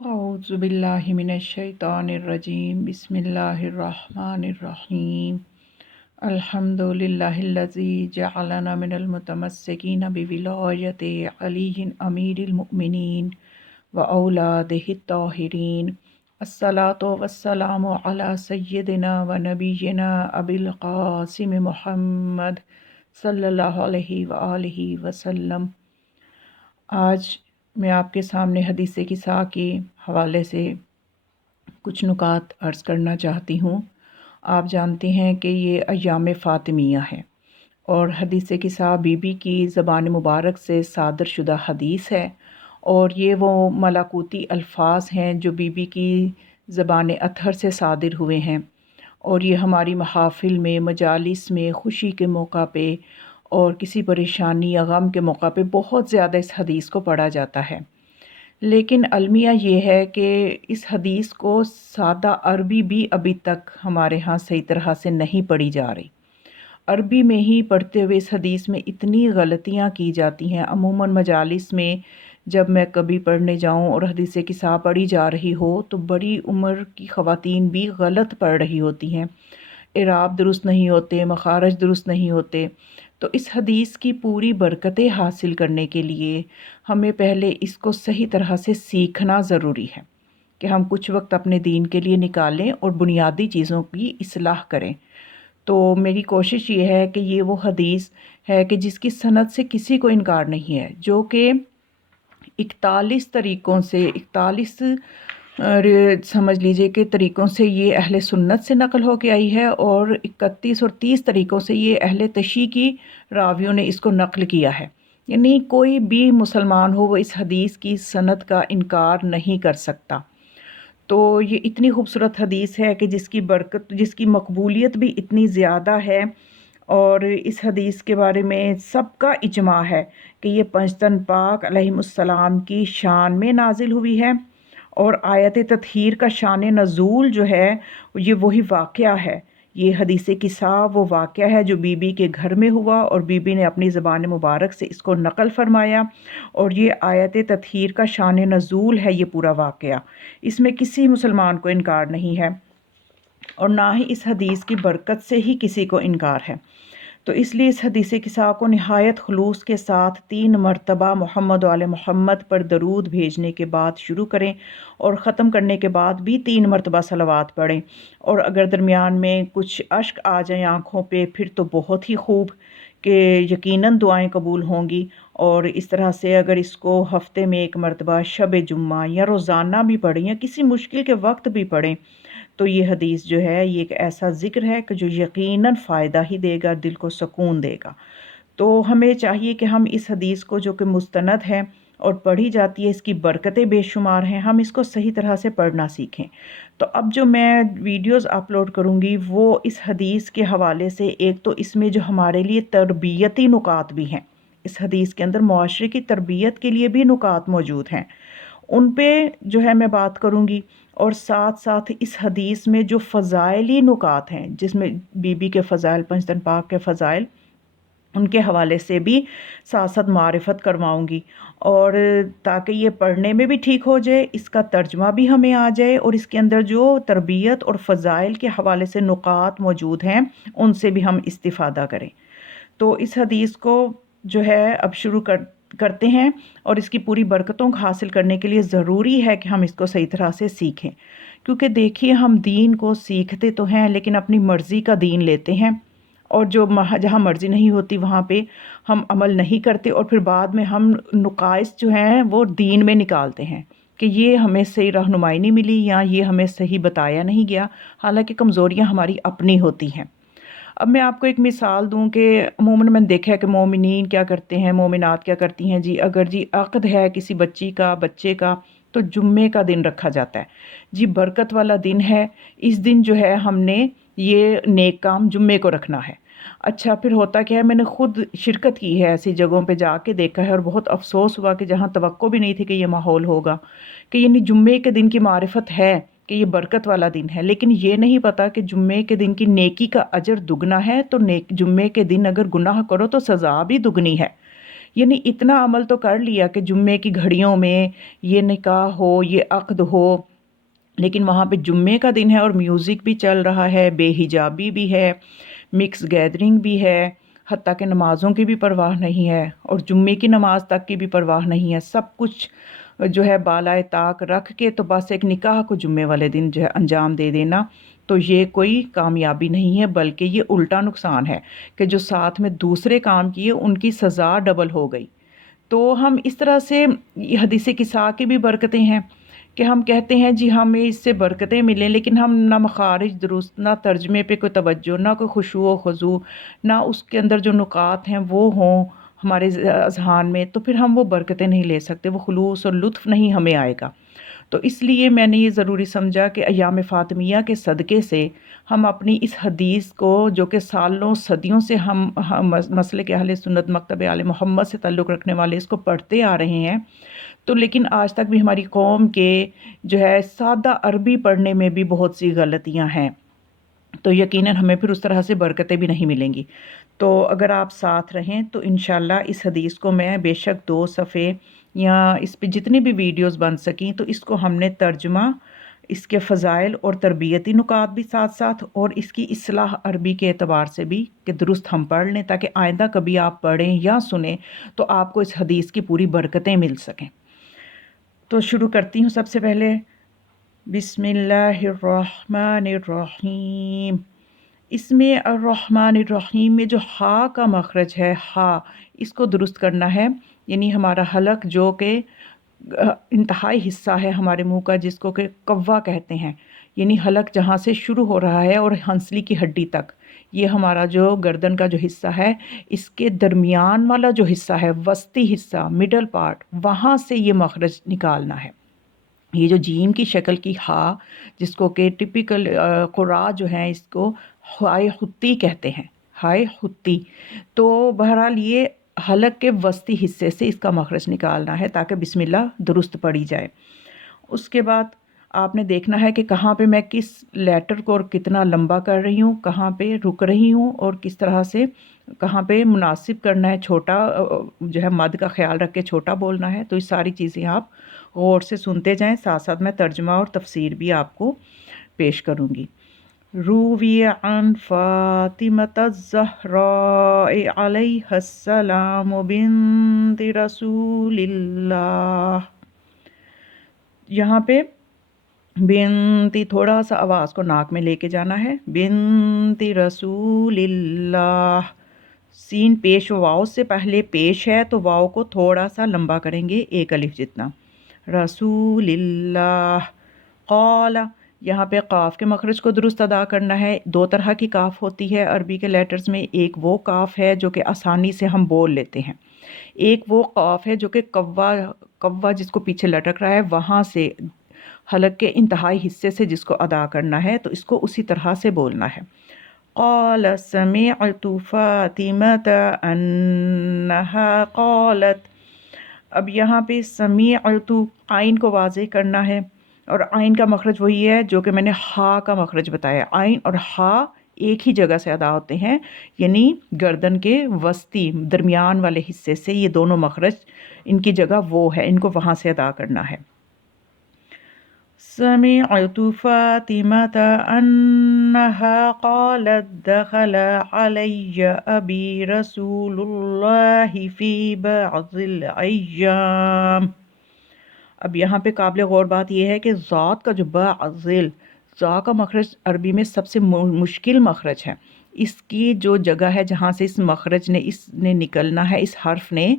أعوذ بالله من الشيطان الرجيم بسم الله الرحمن الرحيم الحمد لله الذي جعلنا من المتمسكين بولاية علي أمير المؤمنين وأولاده الطاهرين الصلاة والسلام على سيدنا ونبينا أبي القاسم محمد صلی اللہ علیہ وآلہ وسلم۔ آج میں آپ کے سامنے حدیث کسا کے حوالے سے کچھ نکات عرض کرنا چاہتی ہوں۔ آپ جانتے ہیں کہ یہ ایام فاطمیہ ہے اور حدیث کسا بی بی کی زبان مبارک سے صادر شدہ حدیث ہے، اور یہ وہ ملاکوتی الفاظ ہیں جو بی بی کی زبان اطہر سے صادر ہوئے ہیں، اور یہ ہماری محافل میں، مجالس میں، خوشی کے موقع پہ اور کسی پریشانی یا غم کے موقع پہ بہت زیادہ اس حدیث کو پڑھا جاتا ہے۔ لیکن المیہ یہ ہے کہ اس حدیث کو سادہ عربی بھی ابھی تک ہمارے ہاں صحیح طرح سے نہیں پڑھی جا رہی۔ عربی میں ہی پڑھتے ہوئے اس حدیث میں اتنی غلطیاں کی جاتی ہیں۔ عموماً مجالس میں جب میں کبھی پڑھنے جاؤں اور حدیث کسا پڑھی جا رہی ہو تو بڑی عمر کی خواتین بھی غلط پڑھ رہی ہوتی ہیں، اعراب درست نہیں ہوتے، مخارج درست نہیں ہوتے۔ تو اس حدیث کی پوری برکتیں حاصل کرنے کے لیے ہمیں پہلے اس کو صحیح طرح سے سیکھنا ضروری ہے کہ ہم کچھ وقت اپنے دین کے لیے نکالیں اور بنیادی چیزوں کی اصلاح کریں۔ تو میری کوشش یہ ہے کہ یہ وہ حدیث ہے کہ جس کی سند سے کسی کو انکار نہیں ہے، جو کہ 41 طریقوں سے 41 سمجھ لیجئے کہ طریقوں سے یہ اہل سنت سے نقل ہو کے آئی ہے، اور 31 اور 30 طریقوں سے یہ اہل تشیع کی راویوں نے اس کو نقل کیا ہے۔ یعنی کوئی بھی مسلمان ہو وہ اس حدیث کی سند کا انکار نہیں کر سکتا۔ تو یہ اتنی خوبصورت حدیث ہے کہ جس کی برکت، جس کی مقبولیت بھی اتنی زیادہ ہے، اور اس حدیث کے بارے میں سب کا اجماع ہے کہ یہ پنجتن پاک علیہم السلام کی شان میں نازل ہوئی ہے، اور آیت تطہیر کا شان نزول جو ہے یہ وہی واقعہ ہے۔ یہ حدیث کسا وہ واقعہ ہے جو بی بی کے گھر میں ہوا، اور بی بی نے اپنی زبان مبارک سے اس کو نقل فرمایا، اور یہ آیت تطہیر کا شان نزول ہے یہ پورا واقعہ۔ اس میں کسی مسلمان کو انکار نہیں ہے، اور نہ ہی اس حدیث کی برکت سے ہی کسی کو انکار ہے۔ تو اس لیے اس حدیث کسا کو نہایت خلوص کے ساتھ 3 مرتبہ محمد و آل محمد پر درود بھیجنے کے بعد شروع کریں، اور ختم کرنے کے بعد بھی 3 مرتبہ صلوات پڑھیں، اور اگر درمیان میں کچھ اشک آ جائیں آنکھوں پہ پھر تو بہت ہی خوب کہ یقیناً دعائیں قبول ہوں گی۔ اور اس طرح سے اگر اس کو ہفتے میں 1 مرتبہ شب جمعہ یا روزانہ بھی پڑھیں یا کسی مشکل کے وقت بھی پڑھیں تو یہ حدیث جو ہے یہ ایک ایسا ذکر ہے کہ جو یقیناً فائدہ ہی دے گا، دل کو سکون دے گا۔ تو ہمیں چاہیے کہ ہم اس حدیث کو جو کہ مستند ہے اور پڑھی جاتی ہے، اس کی برکتیں بے شمار ہیں، ہم اس کو صحیح طرح سے پڑھنا سیکھیں۔ تو اب جو میں ویڈیوز اپلوڈ کروں گی وہ اس حدیث کے حوالے سے، ایک تو اس میں جو ہمارے لیے تربیتی نکات بھی ہیں، اس حدیث کے اندر معاشرے کی تربیت کے لیے بھی نکات موجود ہیں، ان پہ جو ہے میں بات کروں گی، اور ساتھ ساتھ اس حدیث میں جو فضائلی نکات ہیں جس میں بی بی کے فضائل، پنجتن پاک کے فضائل، ان کے حوالے سے بھی ساتھ ساتھ معرفت کرواؤں گی، اور تاکہ یہ پڑھنے میں بھی ٹھیک ہو جائے، اس کا ترجمہ بھی ہمیں آ جائے، اور اس کے اندر جو تربیت اور فضائل کے حوالے سے نکات موجود ہیں ان سے بھی ہم استفادہ کریں۔ تو اس حدیث کو جو ہے اب شروع کرتے ہیں، اور اس کی پوری برکتوں کو حاصل کرنے کے لیے ضروری ہے کہ ہم اس کو صحیح طرح سے سیکھیں، کیونکہ دیکھیے ہم دین کو سیکھتے تو ہیں لیکن اپنی مرضی کا دین لیتے ہیں، اور جو جہاں مرضی نہیں ہوتی وہاں پہ ہم عمل نہیں کرتے، اور پھر بعد میں ہم نقائص جو ہیں وہ دین میں نکالتے ہیں کہ یہ ہمیں صحیح رہنمائی نہیں ملی یا یہ ہمیں صحیح بتایا نہیں گیا، حالانکہ کمزوریاں ہماری اپنی ہوتی ہیں۔ اب میں آپ کو ایک مثال دوں کہ عموماً میں نے دیکھا ہے کہ مومنین کیا کرتے ہیں، مومنات کیا کرتی ہیں، جی اگر جی عقد ہے کسی بچی کا، بچے کا، تو جمعے کا دن رکھا جاتا ہے، جی برکت والا دن ہے، اس دن جو ہے ہم نے یہ نیک کام جمعے کو رکھنا ہے۔ اچھا پھر ہوتا کیا ہے، میں نے خود شرکت کی ہے ایسی جگہوں پہ جا کے دیکھا ہے، اور بہت افسوس ہوا کہ جہاں توقع بھی نہیں تھی کہ یہ ماحول ہوگا، کہ یعنی جمعے کے دن کی معرفت ہے کہ یہ برکت والا دن ہے، لیکن یہ نہیں پتا کہ جمعے کے دن کی نیکی کا اجر دگنا ہے، تو جمعے کے دن اگر گناہ کرو تو سزا بھی دگنی ہے۔ یعنی اتنا عمل تو کر لیا کہ جمعے کی گھڑیوں میں یہ نکاح ہو، یہ عقد ہو، لیکن وہاں پہ جمعے کا دن ہے اور میوزک بھی چل رہا ہے، بے حجابی بھی ہے، مکس گیدرنگ بھی ہے، حتیٰ کہ نمازوں کی بھی پرواہ نہیں ہے اور جمعے کی نماز تک کی بھی پرواہ نہیں ہے، سب کچھ جو ہے بالائے طاق رکھ کے تو بس ایک نکاح کو جمعے والے دن جو ہے انجام دے دینا، تو یہ کوئی کامیابی نہیں ہے، بلکہ یہ الٹا نقصان ہے کہ جو ساتھ میں دوسرے کام کیے ان کی سزا ڈبل ہو گئی۔ تو ہم اس طرح سے یہ حدیث کسا کی بھی برکتیں ہیں کہ ہم کہتے ہیں جی ہمیں اس سے برکتیں ملیں، لیکن ہم نہ مخارج درست، نہ ترجمے پہ کوئی توجہ، نہ کوئی خشوع و خضوع، نہ اس کے اندر جو نکات ہیں وہ ہوں ہمارے اذہان میں، تو پھر ہم وہ برکتیں نہیں لے سکتے، وہ خلوص اور لطف نہیں ہمیں آئے گا۔ تو اس لیے میں نے یہ ضروری سمجھا کہ ایام فاطمیہ کے صدقے سے ہم اپنی اس حدیث کو جو کہ سالوں صدیوں سے ہم مسلک اہل سنت مکتب آل محمد سے تعلق رکھنے والے اس کو پڑھتے آ رہے ہیں، تو لیکن آج تک بھی ہماری قوم کے جو ہے سادہ عربی پڑھنے میں بھی بہت سی غلطیاں ہیں، تو یقیناً ہمیں پھر اس طرح سے برکتیں بھی نہیں ملیں گی۔ تو اگر آپ ساتھ رہیں تو انشاءاللہ اس حدیث کو میں بے شک 2 صفحے یا اس پہ جتنی بھی ویڈیوز بن سکیں تو اس کو ہم نے ترجمہ، اس کے فضائل اور تربیتی نکات بھی ساتھ ساتھ، اور اس کی اصلاح عربی کے اعتبار سے بھی کہ درست ہم پڑھ لیں، تاکہ آئندہ کبھی آپ پڑھیں یا سنیں تو آپ کو اس حدیث کی پوری برکتیں مل سکیں۔ تو شروع کرتی ہوں سب سے پہلے، بسم اللہ الرحمن الرحیم۔ اس میں الرحمن الرحیم میں جو ہا کا مخرج ہے، ہا، اس کو درست کرنا ہے، یعنی ہمارا حلق جو کہ انتہائی حصہ ہے ہمارے منہ کا، جس کو کہ کوا کہتے ہیں، یعنی حلق جہاں سے شروع ہو رہا ہے اور ہنسلی کی ہڈی تک، یہ ہمارا جو گردن کا جو حصہ ہے، اس کے درمیان والا جو حصہ ہے، وسطی حصہ، مڈل پارٹ، وہاں سے یہ مخرج نکالنا ہے۔ یہ جو جیم کی شکل کی ہا، جس کو کہ ٹپیکل قراء جو ہیں اس کو ہائے خطی کہتے ہیں، ہائے خطی، تو بہرحال یہ حلق کے وسطی حصے سے اس کا مخرج نکالنا ہے تاکہ بسم اللہ درست پڑھی جائے۔ اس کے بعد آپ نے دیکھنا ہے کہ کہاں پہ میں کس لیٹر کو اور کتنا لمبا کر رہی ہوں، کہاں پہ رک رہی ہوں، اور کس طرح سے کہاں پہ مناسب کرنا ہے، چھوٹا جو ہے مد کا خیال رکھ کے چھوٹا بولنا ہے۔ تو یہ ساری چیزیں آپ غور سے سنتے جائیں، ساتھ ساتھ میں ترجمہ اور تفسیر بھی آپ کو پیش کروں گی۔ روی عن فاطمۃ الزہراء علیہا السلام بنت رسول اللہ، یہاں پہ بنتی تھوڑا سا آواز کو ناک میں لے کے جانا ہے، بنتی رسول اللہ، سین پیش و واؤ سے پہلے پیش ہے تو واؤ کو تھوڑا سا لمبا کریں گے، ایک الف جتنا، رسول اللہ، قال، یہاں پہ قاف کے مخرج کو درست ادا کرنا ہے۔ 2 طرح کی کاف ہوتی ہے عربی کے لیٹرز میں، ایک وہ کاف ہے جو کہ آسانی سے ہم بول لیتے ہیں، ایک وہ قاف ہے جو کہ کوا جس کو پیچھے لٹک رہا ہے وہاں سے حلق کے انتہائی حصے سے جس کو ادا کرنا ہے، تو اس کو اسی طرح سے بولنا ہے۔ قال سمعت فاطمۃ انہا قالت، اب یہاں پہ سمعت، عین کو واضح کرنا ہے، اور عین کا مخرج وہی ہے جو کہ میں نے ہا کا مخرج بتایا، عین اور ہا ایک ہی جگہ سے ادا ہوتے ہیں، یعنی گردن کے وسطی درمیان والے حصے سے یہ دونوں مخرج، ان کی جگہ وہ ہے، ان کو وہاں سے ادا کرنا ہے۔ سمعت فاطمۃ انہا قالت دخل علی ابی رسول اللہ فی بعض الایام، اب یہاں پہ قابل غور بات یہ ہے کہ ذات کا جو بعضل، ذا کا مخرج عربی میں سب سے مشکل مخرج ہے، اس کی جو جگہ ہے جہاں سے اس مخرج نے نکلنا ہے، اس حرف نے،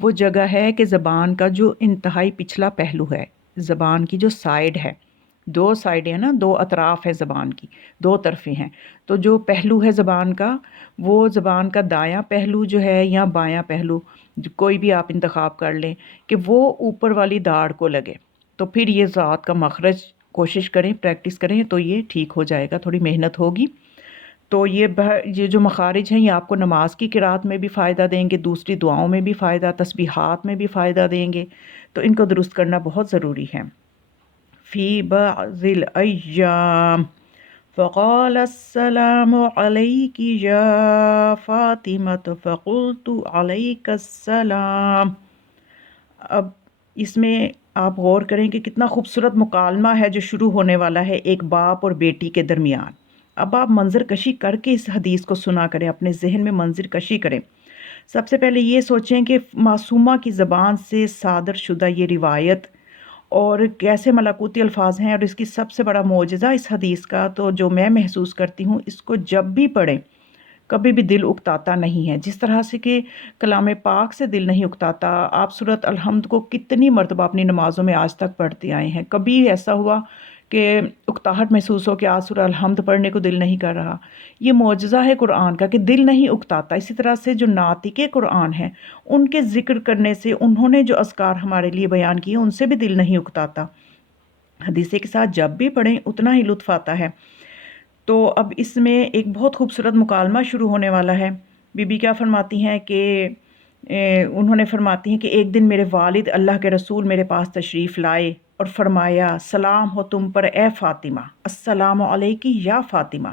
وہ جگہ ہے کہ زبان کا جو انتہائی پچھلا پہلو ہے، زبان کی جو سائیڈ ہے، 2 سائیڈیں ہیں نا، 2 اطراف ہیں زبان کی، 2 طرفیں ہیں، تو جو پہلو ہے زبان کا، وہ زبان کا دایاں پہلو جو ہے یا بایاں پہلو، کوئی بھی آپ انتخاب کر لیں، کہ وہ اوپر والی داڑھ کو لگے، تو پھر یہ ذات کا مخرج کوشش کریں، پریکٹس کریں تو یہ ٹھیک ہو جائے گا، تھوڑی محنت ہوگی۔ تو یہ جو مخارج ہیں یہ آپ کو نماز کی قرات میں بھی فائدہ دیں گے، دوسری دعاؤں میں بھی فائدہ، تسبیحات میں بھی فائدہ دیں گے، تو ان کو درست کرنا بہت ضروری ہے۔ فی بعض الایام، فقال السلام علیک یا فاطمہ فقلت علیک السلام۔ اب اس میں آپ غور کریں کہ کتنا خوبصورت مکالمہ ہے جو شروع ہونے والا ہے ایک باپ اور بیٹی کے درمیان۔ اب آپ منظر کشی کر کے اس حدیث کو سنا کریں، اپنے ذہن میں منظر کشی کریں۔ سب سے پہلے یہ سوچیں کہ معصومہ کی زبان سے صادر شدہ یہ روایت اور کیسے ملکوتی الفاظ ہیں، اور اس کی سب سے بڑا معجزہ اس حدیث کا تو جو میں محسوس کرتی ہوں، اس کو جب بھی پڑھیں کبھی بھی دل اکتاتا نہیں ہے، جس طرح سے کہ کلام پاک سے دل نہیں اکتاتا۔ آپ سورۃ الحمد کو کتنی مرتبہ اپنی نمازوں میں آج تک پڑھتے آئے ہیں، کبھی ایسا ہوا کہ اکتاہٹ محسوس ہو کہ آج سورہ الحمد پڑھنے کو دل نہیں کر رہا؟ یہ معجزہ ہے قرآن کا کہ دل نہیں اکتاتا۔ اسی طرح سے جو ناطق قرآن ہیں ان کے ذکر کرنے سے، انہوں نے جو اذکار ہمارے لیے بیان کیے ان سے بھی دل نہیں اکتاتا۔ حدیث کے ساتھ جب بھی پڑھیں اتنا ہی لطف آتا ہے۔ تو اب اس میں ایک بہت خوبصورت مکالمہ شروع ہونے والا ہے۔ بی بی کیا فرماتی ہیں کہ انہوں نے فرماتی ہیں کہ ایک دن میرے والد اللہ کے رسول میرے پاس تشریف لائے اور فرمایا، سلام ہو تم پر اے فاطمہ، السلام علیک یا فاطمہ،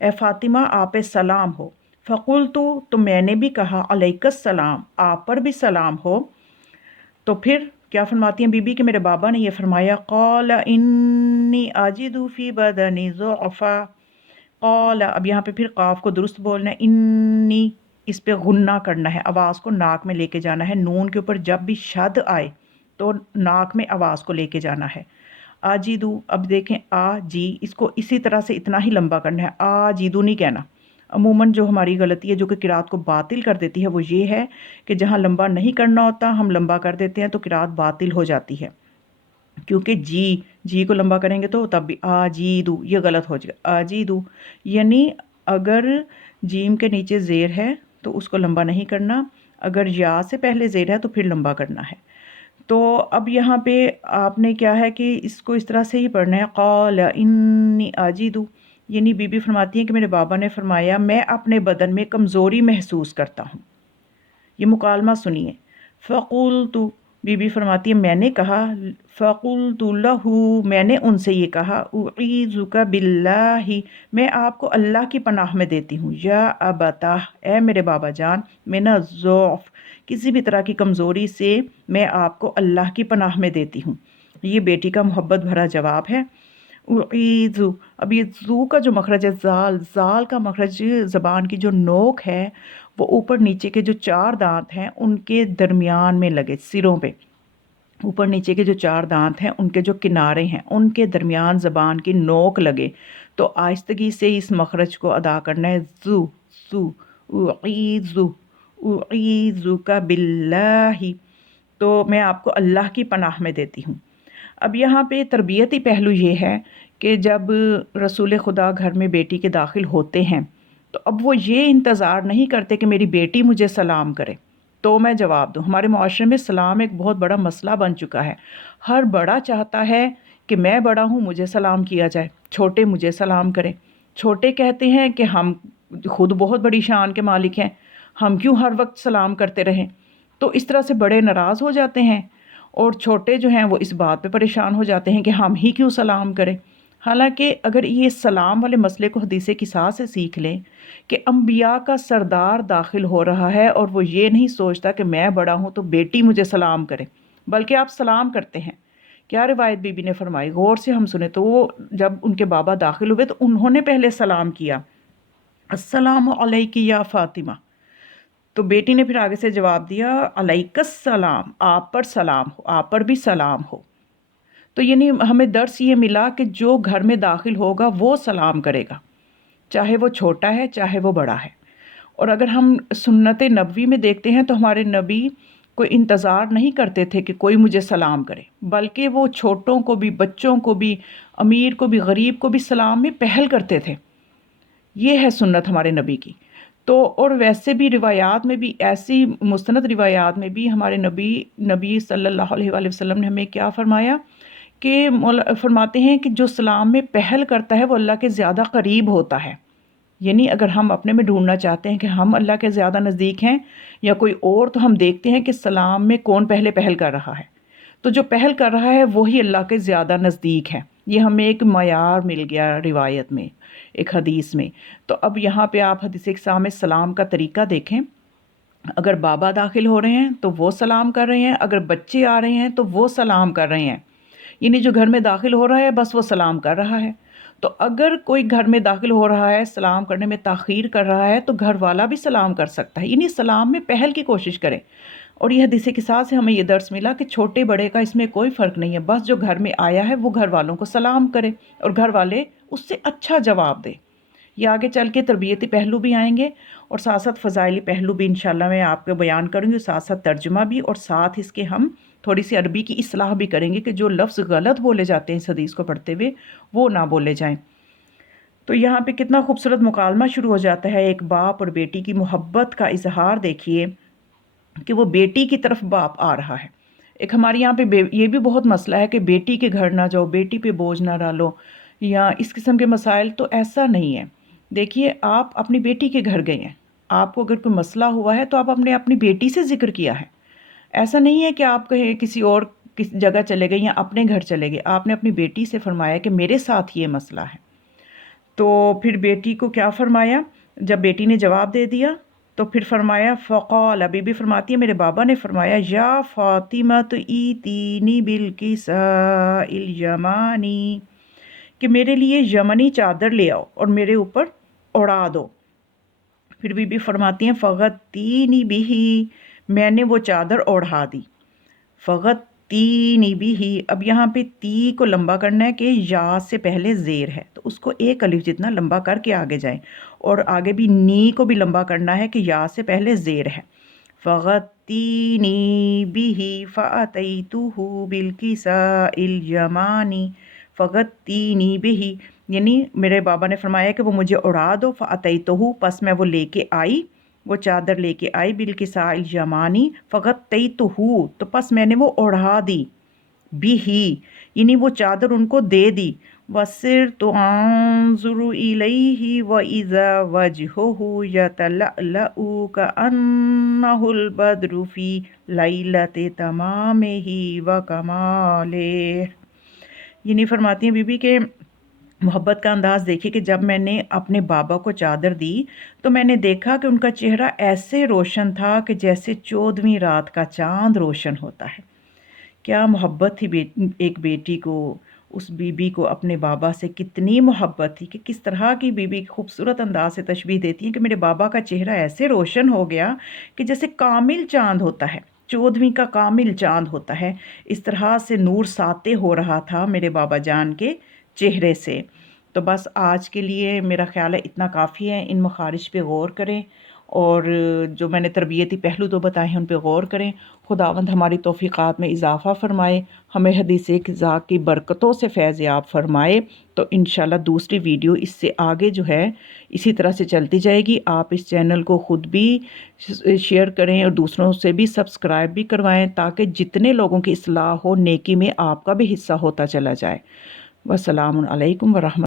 اے فاطمہ آپ پہ سلام ہو۔ فقلت تو میں نے بھی کہا، علیک السلام، آپ پر بھی سلام ہو۔ تو پھر کیا فرماتی ہیں بی بی کہ میرے بابا نے یہ فرمایا، قال انی اجد فی بدنی ضعفا، قال، اب یہاں پہ پھر قاف کو درست بولنا ہے، انی اس پہ غنہ کرنا ہے، آواز کو ناک میں لے کے جانا ہے۔ نون کے اوپر جب بھی شد آئے تو ناک میں آواز کو لے کے جانا ہے۔ آجیدو، اب دیکھیں آ جی، اس کو اسی طرح سے اتنا ہی لمبا کرنا ہے، آجیدو نہیں کہنا۔ عموماً جو ہماری غلطی ہے جو کہ قرات کو باطل کر دیتی ہے وہ یہ ہے کہ جہاں لمبا نہیں کرنا ہوتا ہم لمبا کر دیتے ہیں تو قرات باطل ہو جاتی ہے، کیونکہ جی کو لمبا کریں گے تو تب بھی آجیدو، یہ غلط ہو جائے گا۔ آجیدو یعنی اگر جیم کے نیچے زیر ہے تو اس کو لمبا نہیں کرنا، اگر یا سے پہلے زیر ہے تو پھر لمبا کرنا ہے۔ تو اب یہاں پہ آپ نے کیا ہے کہ اس کو اس طرح سے ہی پڑھنا ہے، قال انی اجدو، یعنی بی بی فرماتی ہیں کہ میرے بابا نے فرمایا میں اپنے بدن میں کمزوری محسوس کرتا ہوں۔ یہ مکالمہ سنیے۔ فقلت، بی بی فرماتی ہے میں نے کہا، فقلت لہ، میں نے ان سے یہ کہا، اعیذک باللہ، میں آپ کو اللہ کی پناہ میں دیتی ہوں، یا ابتہ، اے میرے بابا جان، من الضعف، کسی بھی طرح کی کمزوری سے میں آپ کو اللہ کی پناہ میں دیتی ہوں۔ یہ بیٹی کا محبت بھرا جواب ہے۔ اعیذ، اب یہ زو کا جو مخرج ہے، زال کا مخرج زبان کی جو نوک ہے وہ اوپر نیچے کے جو 4 دانت ہیں ان کے درمیان میں لگے، سروں پہ اوپر نیچے کے جو 4 دانت ہیں ان کے جو کنارے ہیں ان کے درمیان زبان کی نوک لگے، تو آہستگی سے اس مخرج کو ادا کرنا ہے، زو زو، اعیذ، اعیذک باللہ، تو میں آپ کو اللہ کی پناہ میں دیتی ہوں۔ اب یہاں پہ تربیتی پہلو یہ ہے کہ جب رسول خدا گھر میں بیٹی کے داخل ہوتے ہیں تو اب وہ یہ انتظار نہیں کرتے کہ میری بیٹی مجھے سلام کرے تو میں جواب دوں۔ ہمارے معاشرے میں سلام ایک بہت بڑا مسئلہ بن چکا ہے۔ ہر بڑا چاہتا ہے کہ میں بڑا ہوں مجھے سلام کیا جائے، چھوٹے مجھے سلام کریں۔ چھوٹے کہتے ہیں کہ ہم خود بہت بڑی شان کے مالک ہیں، ہم کیوں ہر وقت سلام کرتے رہیں؟ تو اس طرح سے بڑے ناراض ہو جاتے ہیں، اور چھوٹے جو ہیں وہ اس بات پہ پریشان ہو جاتے ہیں کہ ہم ہی کیوں سلام کریں۔ حالانکہ اگر یہ سلام والے مسئلے کو حدیث کسا سے سیکھ لیں کہ انبیاء کا سردار داخل ہو رہا ہے اور وہ یہ نہیں سوچتا کہ میں بڑا ہوں تو بیٹی مجھے سلام کرے، بلکہ آپ سلام کرتے ہیں۔ کیا روایت بی بی نے فرمائی، غور سے ہم سنیں تو وہ جب ان کے بابا داخل ہوئے تو انہوں نے پہلے سلام کیا، السلام علیک یا فاطمہ، تو بیٹی نے پھر آگے سے جواب دیا، علیک السلام، آپ پر سلام ہو، آپ پر بھی سلام ہو۔ تو یعنی ہمیں درس یہ ملا کہ جو گھر میں داخل ہوگا وہ سلام کرے گا، چاہے وہ چھوٹا ہے چاہے وہ بڑا ہے۔ اور اگر ہم سنت نبوی میں دیکھتے ہیں تو ہمارے نبی کوئی انتظار نہیں کرتے تھے کہ کوئی مجھے سلام کرے، بلکہ وہ چھوٹوں کو بھی، بچوں کو بھی، امیر کو بھی، غریب کو بھی سلام میں پہل کرتے تھے۔ یہ ہے سنت ہمارے نبی کی۔ تو اور ویسے بھی روایات میں بھی، ایسی مستند روایات میں بھی ہمارے نبی صلی اللہ علیہ وآلہ وسلم نے ہمیں کیا فرمایا کہ فرماتے ہیں کہ جو سلام میں پہل کرتا ہے وہ اللہ کے زیادہ قریب ہوتا ہے۔ یعنی اگر ہم اپنے میں ڈھونڈنا چاہتے ہیں کہ ہم اللہ کے زیادہ نزدیک ہیں یا کوئی اور، تو ہم دیکھتے ہیں کہ سلام میں کون پہلے پہل کر رہا ہے، تو جو پہل کر رہا ہے وہی اللہ کے زیادہ نزدیک ہے۔ یہ ہمیں ایک معیار مل گیا روایت میں، ایک حدیث میں۔ تو اب یہاں پہ آپ حدیث اقصاء میں سلام کا طریقہ دیکھیں۔ اگر بابا داخل ہو رہے ہیں تو وہ سلام کر رہے ہیں، اگر بچے آ رہے ہیں تو وہ سلام کر رہے ہیں، یعنی جو گھر میں داخل ہو رہا ہے بس وہ سلام کر رہا ہے۔ تو اگر کوئی گھر میں داخل ہو رہا ہے، سلام کرنے میں تاخیر کر رہا ہے، تو گھر والا بھی سلام کر سکتا ہے، یعنی سلام میں پہل کی کوشش کریں۔ اور یہ حدیث قصاص سے ہمیں یہ درس ملا کہ چھوٹے بڑے کا اس میں کوئی فرق نہیں ہے، بس جو گھر میں آیا ہے وہ گھر والوں کو سلام کرے اور گھر والے اس سے اچھا جواب دے۔ یہ آگے چل کے تربیتی پہلو بھی آئیں گے اور ساتھ ساتھ فضائلی پہلو بھی انشاءاللہ میں آپ کو بیان کروں گی، ساتھ ساتھ ترجمہ بھی، اور ساتھ اس کے ہم تھوڑی سی عربی کی اصلاح بھی کریں گے کہ جو لفظ غلط بولے جاتے ہیں اس حدیث کو پڑھتے ہوئے وہ نہ بولے جائیں۔ تو یہاں پہ کتنا خوبصورت مکالمہ شروع ہو جاتا ہے، ایک باپ اور بیٹی کی محبت کا اظہار دیکھیے کہ وہ بیٹی کی طرف باپ آ رہا ہے۔ ایک ہمارے یہاں پہ یہ بھی بہت مسئلہ ہے کہ بیٹی کے گھر نہ جاؤ، بیٹی پہ بوجھ نہ ڈالو، یا اس قسم کے مسائل، تو ایسا نہیں ہے۔ دیکھیے آپ اپنی بیٹی کے گھر گئے ہیں، آپ کو اگر کوئی مسئلہ ہوا ہے تو آپ اپنی بیٹی سے ذکر کیا ہے۔ ایسا نہیں ہے کہ آپ کہیں کسی اور کسی جگہ چلے گئے یا اپنے گھر چلے گئے، آپ نے اپنی بیٹی سے فرمایا کہ میرے ساتھ یہ مسئلہ ہے۔ تو پھر بیٹی کو کیا فرمایا؟ جب بیٹی نے جواب دے دیا تو پھر فرمایا فقال، بی بی فرماتی ہے میرے بابا نے فرمایا یا فاطمہ تو ایتینی بالکساء الیمانی، کہ میرے لیے یمنی چادر لے آؤ اور میرے اوپر اڑا دو۔ پھر بی بی فرماتی ہیں فغطینی بہی، میں نے وہ چادر اوڑھا دی۔ فغطینی بہی، اب یہاں پہ تی کو لمبا کرنا ہے کہ یا سے پہلے زیر ہے تو اس کو ایک الف جتنا لمبا کر کے آگے جائیں، اور آگے بھی نی کو بھی لمبا کرنا ہے کہ یا سے پہلے زیر ہے۔ فغطینی بہی فأتیتہ بالکساء الیمانی، فغطینی بہی، یعنی میرے بابا نے فرمایا کہ وہ مجھے اڑا دو، فأتیتہ، پس میں وہ لے کے آئی، وہ چادر لے کے آئی، بالکساء الیمانی، فغطیتہ، تو پس میں نے وہ اڑا دی، بھی، یعنی وہ چادر ان کو دے دی۔ وَصِرْتُ أَنظُرُ إِلَيْهِ وَإِذَا وَجْهُهُ يَتَلَأْلَأُ كَأَنَّهُ الْبَدْرُ فِي لَيْلَةِ تَمَامِهِ وَكَمَالِهِ، یعنی فرماتی ہیں بی بی کہ محبت کا انداز دیکھیے کہ جب میں نے اپنے بابا کو چادر دی تو میں نے دیکھا کہ ان کا چہرہ ایسے روشن تھا کہ جیسے 14ویں رات کا چاند روشن ہوتا ہے۔ کیا محبت تھی ایک بیٹی کو، اس بی بی کو اپنے بابا سے کتنی محبت تھی کہ کس طرح کی بی بی خوبصورت انداز سے تشبیہ دیتی ہیں کہ میرے بابا کا چہرہ ایسے روشن ہو گیا کہ جیسے کامل چاند ہوتا ہے، 14ویں کا کامل چاند ہوتا ہے، اس طرح سے نور ساطع ہو رہا تھا میرے بابا جان کے چہرے سے۔ تو بس آج کے لیے میرا خیال ہے اتنا کافی ہے، ان مخارج پہ غور کریں اور جو میں نے تربیتی پہلو تو بتائے ہیں ان پہ غور کریں۔ خداوند ہماری توفیقات میں اضافہ فرمائے، ہمیں حدیث قصاء کی برکتوں سے فیض یاب فرمائے۔ تو انشاءاللہ دوسری ویڈیو اس سے آگے جو ہے اسی طرح سے چلتی جائے گی۔ آپ اس چینل کو خود بھی شیئر کریں اور دوسروں سے بھی سبسکرائب بھی کروائیں تاکہ جتنے لوگوں کی اصلاح ہو، نیکی میں آپ کا بھی حصہ ہوتا چلا جائے۔ والسلام علیکم ورحمۃ